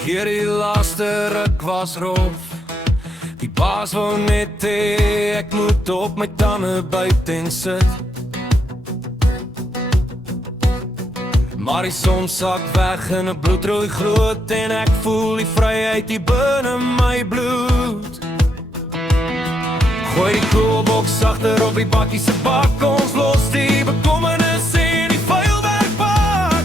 Hierdie laaste ruk was rof. Die baas wou net hê ek moet op my tande byt en sit. Maar die son sak weg in 'n bloedrooi gloed en ek voel die vryheid die binne my bloed. Gooi die koelboks agter op die bakkie se bak, ons los die bekommernis en die vuilwerk pak.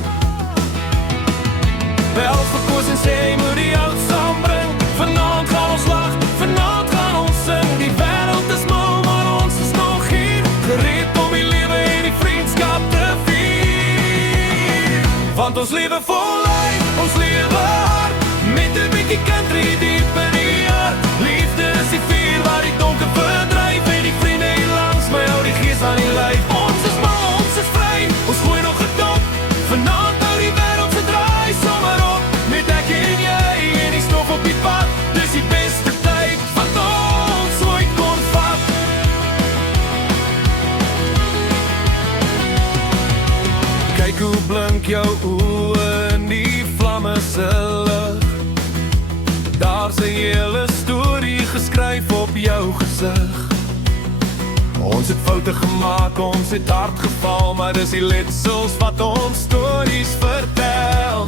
Bel vir Koos en sê hy moet die oud saambring. Vanaand gaan ons lag, vanaand gaan ons sing. Die wêreld is mal, maar ons is nog hier, gereed om die lewe en die vriendskap te vier. Want ons lewe voluit, ons lewe hard, met 'n bietjie country diep in die hart. Liefde is die vuur waar die donker verdryf, en die vriende hier langs my hou die gees aan die lyf. Ons is mal, ons is vry, ons gooi nog 'n dop. Vanaand hou die wêreld se draai sommer op, met ek en jy en die stof op die pad. Dis die beste tyd wat ons ooit kon vat. Kyk hoe blink jou oë in die vlamme se lig. Daar's 'n hele storie geskryf op jou gesig. Ons het foute gemaak, ons het hard geval, maar dis die letsels wat ons stories vertel.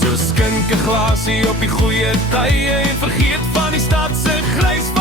So skink 'n glasie op die goeie tye en vergeet van die stad se grys